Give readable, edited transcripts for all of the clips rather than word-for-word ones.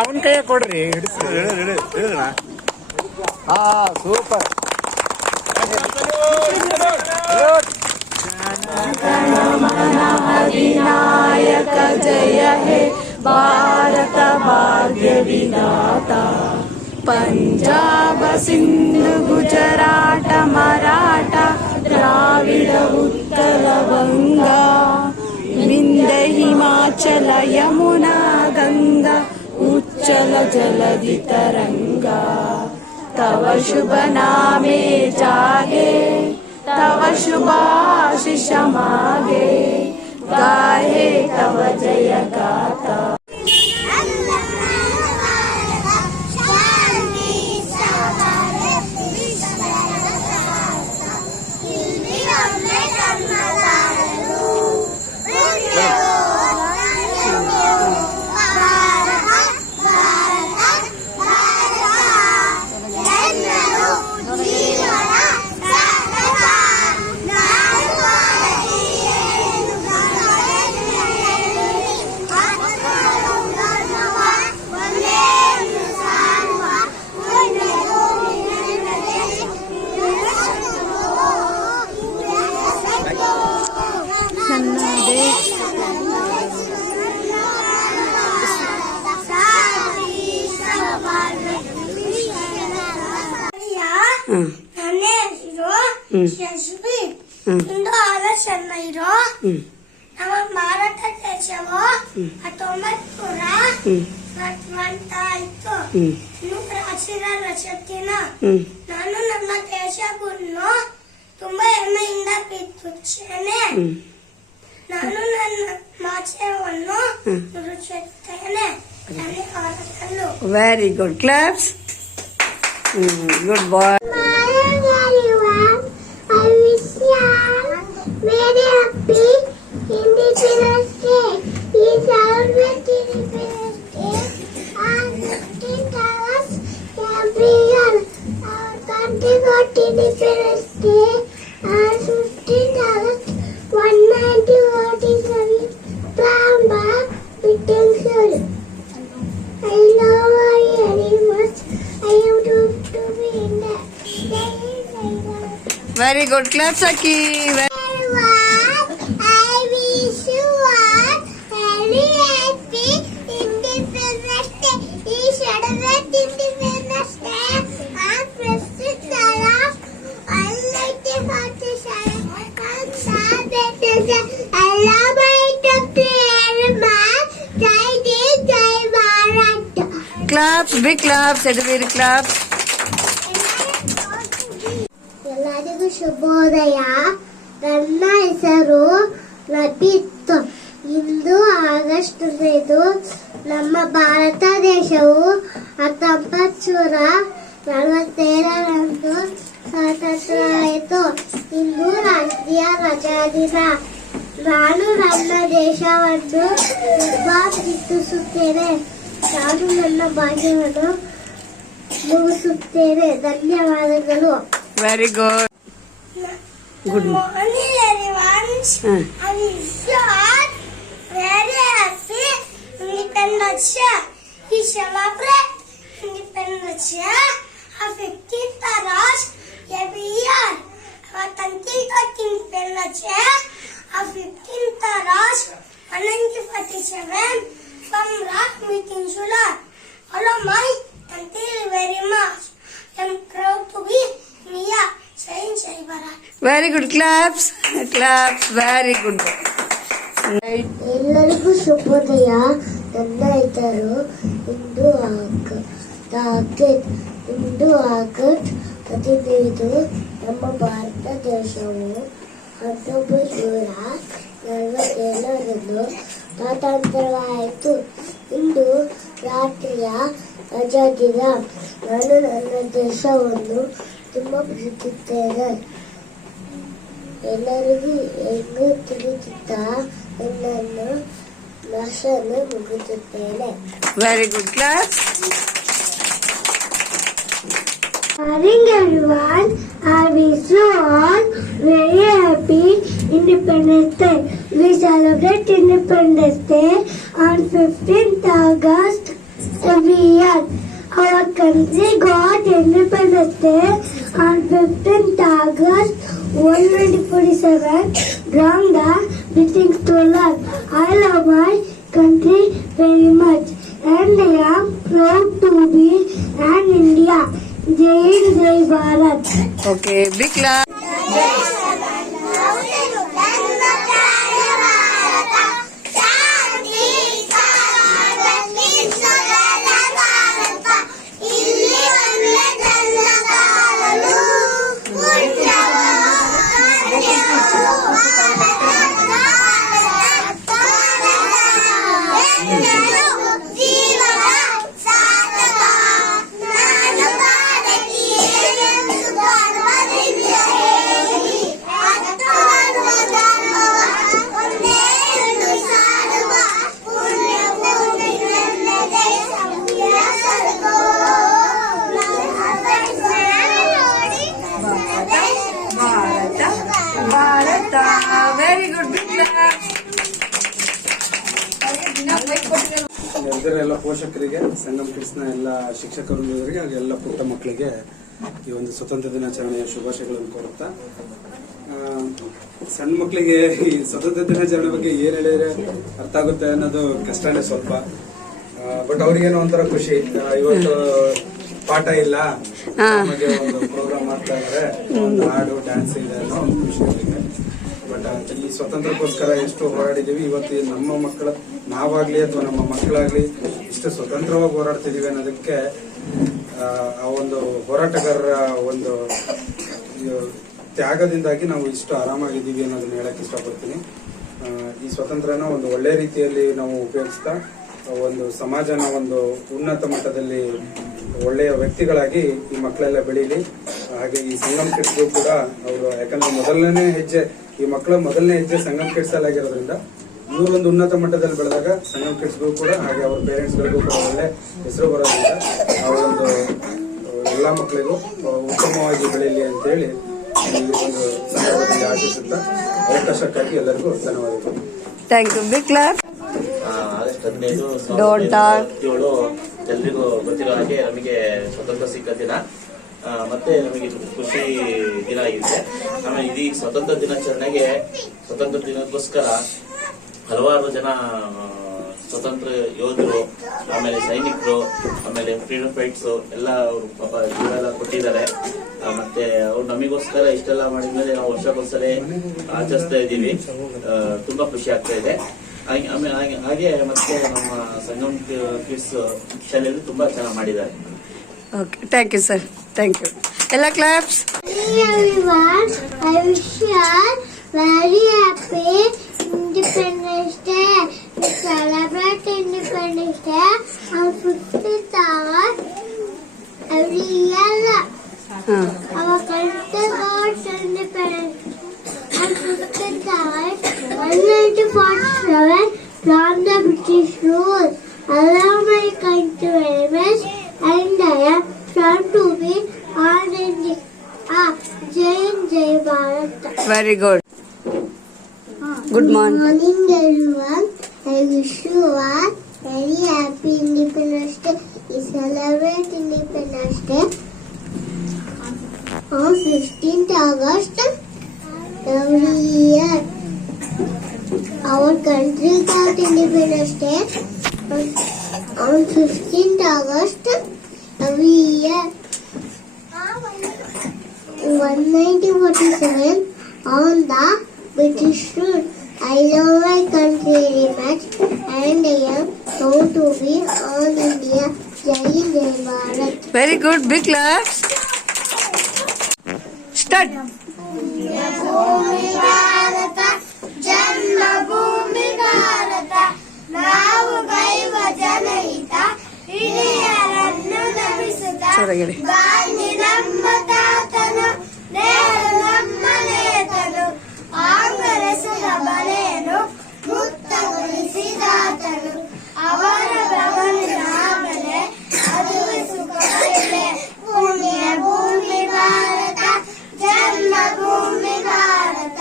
ಅವನ ಕೈಯ ಕೊಡ್ರಿ ಸೂಪರ್. ವಿನಾಯಕ ಜಯ ಹೇ ಭಾರತ ಭಾಗ್ಯ ವಿಧಾತ. ಪಂಜಾಬ ಸಿಂಧು ಗುಜರಾಟ ಮರಾಠ ದ್ರಾವಿಡ ಉತ್ಕಲ ಬಂಗ ವಿಂಧ್ಯ ಹಿಮಾಚಲ ಯಮುನಾ ಗಂಗಾ ಉಚ್ಚಲ ಜಲಧಿ ತರಂಗ. तव शुभ नामे जागे तव शुभाशिष मागे गाहे तव जय गाथा. ನನ್ನ ಹೆಸರು ಯಶ್ವಿ. ಇಂದು ಆಲೋಚನ ಇರೋ ನಮ್ಮ ಭಾರತ ದೇಶವು 1940 ಇನ್ನು ಪ್ರಾಚೀನ ರಚತಿನ. ನಾನು ನಮ್ಮ ದೇಶವನ್ನು ತುಂಬಾ ಹೆಮ್ಮೆಯಿಂದ ಪ್ರೀತಿಸುತ್ತೇನೆ. ನಾನು ನನ್ನ ಮಾಚೆಯನ್ನು ರುಚಿಸುತ್ತೇನೆ. ಧನ್ಯವಾದಗಳು. Very good. Claps. Good boy. I wish you all very happy Independence Day. We celebrate Independence Day on 15th August every year. Our country got Independence Day on 15th August 1947 from the British rule. I love my animals. I am to be in the Very good. Clap, Saki. I wish you all very happy Independence Day. We celebrate Independence Day on 15th August. I like the participation. I love my country and my Jai Bharat. Claps, big claps, everybody claps. ಎಲ್ಲರಿಗೂ ಶುಭೋದಯ. ನನ್ನ ಹೆಸರು ನಬಿತ್. ಇಂದು August 15 ನಮ್ಮ ಭಾರತ ದೇಶವು 1947ರಂದು ಸ್ವಾತಂತ್ರ್ಯ ಆಯಿತು. ಇಂದು ರಾಷ್ಟ್ರೀಯ ರಜಾ ದಿನ. ನಾನು ನನ್ನ ದೇಶವನ್ನು ತುಂಬಾ ಪ್ರೀತಿಸುತ್ತೇನೆ. ನಾನು ನನ್ನ ಭಾಷೆಯನ್ನು ಮುಗಿಸುತ್ತೇನೆ. ಧನ್ಯವಾದಗಳು. Very good. Good morning, everyone. I wish you all very happy Independence Day. We celebrate Independence Day on 15th August every year. Our country got Independence Day on 15th August 1947 from the British rule. Hello, my country very much. I am proud to be Mia. Very good. Claps. Claps. Very good. ಎಲ್ಲರಿಗೂ ಶುಭೋದಯ. ನನ್ನ ಹೆಸರು ಇಂದು August 15 ನಮ್ಮ ಭಾರತ ದೇಶವು 1947ರಂದು ಸ್ವಾತಂತ್ರ್ಯವಾಯಿತು. ಇಂದು ರಾಷ್ಟ್ರೀಯ ರಜಾ ದಿನ. ನಾನು ನನ್ನ ದೇಶವನ್ನು ತುಂಬಾ ಪ್ರೀತಿಸುತ್ತೇನೆ. ಎಲ್ಲರಿಗೂ ಹೆಂಗು ತಿಳಿಸುತ್ತಾ ನನ್ನನ್ನು ಭಾಷೆಯನ್ನು ಮುಗಿಸುತ್ತೇನೆ. Very good. Class. Morning everyone. I wish you all very happy Independence Day. We celebrate Independence Day on 15th August every year. Our country got independence Day on 15th August 1947 from the British rulers. I love my country very much and I am proud to be an India. Jai Hind, Jai Bharat. Okay, big clap. Bharata, very good, big clap. ಎಲ್ಲ ಪೋಷಕರಿಗೆ, ಸಂಗಮ್ ಕಿಡ್ಸ್ನ ಎಲ್ಲ ಶಿಕ್ಷಕರಿಗೆ ಹಾಗೆ ಎಲ್ಲ ಪುಟ್ಟ ಮಕ್ಕಳಿಗೆ ಈ ಒಂದು ಸ್ವತಂತ್ರ ದಿನಾಚರಣೆಯ ಶುಭಾಶಯಗಳನ್ನು ಕೋರುತ್ತಾ, ಸಣ್ಣ ಮಕ್ಕಳಿಗೆ ಈ ಸ್ವತಂತ್ರ ದಿನಾಚರಣೆ ಬಗ್ಗೆ ಏನ್ ಹೇಳಿದ್ರೆ ಅರ್ಥ ಆಗುತ್ತೆ ಅನ್ನೋದು ಕಷ್ಟನೇ ಸ್ವಲ್ಪ. ಬಟ್ ಅವ್ರಿಗೇನೋ ಒಂಥರ ಖುಷಿ, ಇವತ್ತು ಪಾಠ ಇಲ್ಲ, ನಮಗೆ ಒಂದು ಪ್ರೋಗ್ರಾಮ್ ಮಾಡ್ತಾ ಇದ್ದಾರೆ, ಒಂದು ಹಾಡು ಡ್ಯಾನ್ಸ್ ಇದೆ ಅನ್ನೋ ಒಂದು ಖುಷಿ ಅವರಿಗೆ. ಬಟ್ ಈ ಸ್ವತಂತ್ರಕ್ಕೋಸ್ಕರ ಎಷ್ಟು ಹೋರಾಡಿದೀವಿ, ಇವತ್ತು ನಮ್ಮ ಮಕ್ಕಳ ನಾವಾಗ್ಲಿ ಅಥವಾ ನಮ್ಮ ಮಕ್ಕಳಾಗ್ಲಿ ಇಷ್ಟು ಸ್ವತಂತ್ರವಾಗಿ ಹೋರಾಡ್ತಿದೀವಿ ಅನ್ನೋದಕ್ಕೆ ಆ ಒಂದು ಹೋರಾಟಗಾರರ ಒಂದು ತ್ಯಾಗದಿಂದಾಗಿ ನಾವು ಇಷ್ಟು ಆರಾಮಾಗಿದ್ದೀವಿ ಅನ್ನೋದನ್ನ ಹೇಳಕ್ ಇಷ್ಟಪಡ್ತೀನಿ. ಈ ಸ್ವಾತಂತ್ರ್ಯನ ಒಂದು ಒಳ್ಳೆ ರೀತಿಯಲ್ಲಿ ನಾವು ಉಪಯೋಗಿಸ್ತಾ ಒಂದು ಸಮಾಜನ ಒಂದು ಉನ್ನತ ಮಟ್ಟದಲ್ಲಿ ಒಳ್ಳೆಯ ವ್ಯಕ್ತಿಗಳಾಗಿ ಈ ಮಕ್ಕಳೆಲ್ಲ ಬೆಳೀಲಿ. ಹಾಗೆ ಈ ಸಂಗಮ್ ಕಿಡ್ಸ್ಗೂ ಕೂಡ ಅವರು, ಯಾಕಂದ್ರೆ ಮೊದಲನೇ ಹೆಜ್ಜೆ ಈ ಮಕ್ಕಳ ಮೊದಲನೇ ಹೆಜ್ಜೆ ಸಂಗಮ್ ಕಿಡ್ಸ್ ಅಲ್ಲಿ ಆಗಿರೋದ್ರಿಂದ ಇವರೊಂದು ಉನ್ನತ ಮಟ್ಟದಲ್ಲಿ ಬೆಳೆದಾಗ ಸಂಗಮ್ ಕಿಡ್ಸ್ಗೂ ಕೂಡ ಹಾಗೆ ಅವ್ರ ಪೇರೆಂಟ್ಸ್ಗಳಿಗೂ ಕೂಡ ಒಳ್ಳೆ ಹೆಸರು ಬರೋದ್ರಿಂದ ಆ ಒಂದು ಎಲ್ಲಾ ಮಕ್ಕಳಿಗೂ ಉತ್ತಮವಾಗಿ ಬೆಳೀಲಿ ಅಂತೇಳಿ ಈ ಒಂದು ಸಂದರ್ಭದಲ್ಲಿ ಆಶಿಸುತ್ತಾ ಅವಕಾಶಕ್ಕಾಗಿ ಎಲ್ಲರಿಗೂ ಧನ್ಯವಾದಗಳು. Thank you, big clap. August 15 Don't talk. 2027 ಎಲ್ರಿಗೂ ಗೊತ್ತಿರೋ ಹಾಗೆ ನಮಗೆ ಸ್ವತಂತ್ರ ಸಿಕ್ಕ ದಿನ, ಮತ್ತೆ ನಮಗೆ ಖುಷಿ ದಿನ ಆಗಿದೆ. ಆಮೇಲೆ ಇಡೀ ಸ್ವತಂತ್ರ ದಿನಾಚರಣೆಗೆ ಸ್ವತಂತ್ರ ದಿನಕ್ಕೋಸ್ಕರ ಹಲವಾರು ಜನ ಸ್ವತಂತ್ರ ಯೋಧರು, ಆಮೇಲೆ ಸೈನಿಕರು, ಆಮೇಲೆ ಫ್ರೀಡಮ್ ಫೈಟ್ಸ್ ಎಲ್ಲ ಅವರು ಪಾಪ ಜೀವನ ಕೊಟ್ಟಿದ್ದಾರೆ. ಮತ್ತೆ ಅವ್ರು ನಮಗೋಸ್ಕರ ಇಷ್ಟೆಲ್ಲ ಮಾಡಿದ್ಮೇಲೆ ನಾವು ವರ್ಷಕ್ಕೊಂದ್ಸಲ ಆಚರಿಸ್ತಾ ಇದ್ದೀವಿ. ತುಂಬಾ ಖುಷಿ ಆಗ್ತಾ ಇದೆ. ಹಾಗೆ ಮತ್ತೆ ನಮ್ಮ ಸಂಗಮ್ ಕಿಡ್ಸ್ ಶಾಲೆಯಲ್ಲಿ ತುಂಬಾ ಚೆನ್ನಾಗಿ ಮಾಡಿದ್ದಾರೆ. Okay, thank you sir, thank you. ಎಲ್ಲ claps. Everyone, I wish you all very happy Independence Day. We celebrate Independence Day on 15th August every year. Our country got independence on 15th August 1947 from the British rule. I love my country very much and I am proud to be on India. Jai Hind, Jai Bharat. Very good. Good morning. Morning everyone. I wish you all very happy Independence Day. We celebrate Independence Day on 15th August every year. Our country got Independence Day on 15th August every year. 1947 on the British rule. I love my country very much and I am proud to be on India. Jai Hind, Jai Bharat. Very good, big claps. Start. ಭೂಮಿ ಭಾರತ ಜನ್ಮಭೂಮಿ ಭಾರತ ನಾವು ಗೈವ ಜನಹಿತ ಹಿರಿಯರನ್ನು ನಮಿಸುತ್ತ ಸರಿಯಾಗಿ. ಗಾಂಧಿ ನಮ್ಮ ತಾತನು ನೆಹರು ನಮ್ಮ ನೇತನು ಕಾಂಗ್ರೆಸ್ನ ಬಲೆಯನ್ನು ಮುಕ್ತಗೊಳಿಸಿದಾತನು ಅವರ ಗಮನವಾಗಲೇ ಅದುವೆ ಸುಖವಿದೆ ಪುಣ್ಯ ಭೂಮಿ ಭಾರತ ಜನ್ಮಭೂಮಿ ಭಾರತ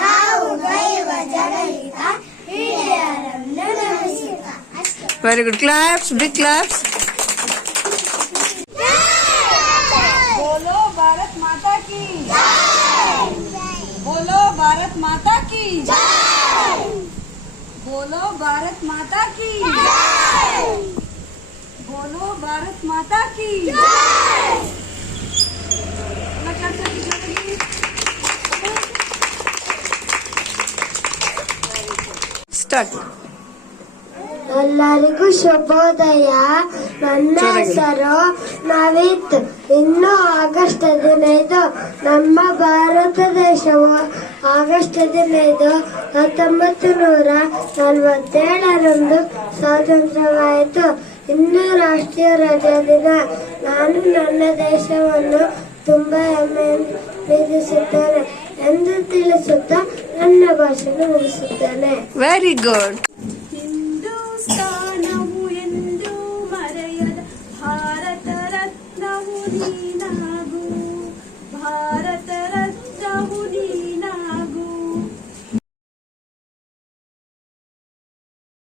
ನಾವು ಗೈವ ಜನಹಿತ ಹಿರಿಯರನ್ನು ನಮಿಸುತ್ತ. Very good, claps, big claps. की बोलो भारत माता की बोलो भारत माता की बोलो भारत माता की ಸ್ಟಾರ್ಟ್. ಎಲ್ಲರಿಗೂ ಶುಭೋದಯ. ನನ್ನ ಹೆಸರು ನವೀತ್. ಇನ್ನು ಆಗಸ್ಟ್ 15 ನಮ್ಮ ಭಾರತ ದೇಶವು ಆಗಸ್ಟ್ 15 1947ರಂದು ಸ್ವಾತಂತ್ರ್ಯವಾಯಿತು. ಇನ್ನು ರಾಷ್ಟ್ರೀಯ ರಜಾ ದಿನ. ನಾನು ನನ್ನ ದೇಶವನ್ನು ತುಂಬಾ ಹೆಮ್ಮೆಯಿಂದ ಪ್ರೀತಿಸುತ್ತೇನೆ ಎಂದು ತಿಳಿಸುತ್ತಾ ನನ್ನ ಭಾಷಣ ಮುಗಿಸುತ್ತೇನೆ. Very good. ಹಿಂದೂಸ್ತಾನವು ಎಂದು ಮರೆಯದ ಭಾರತ ರತ್ನವು ನೀ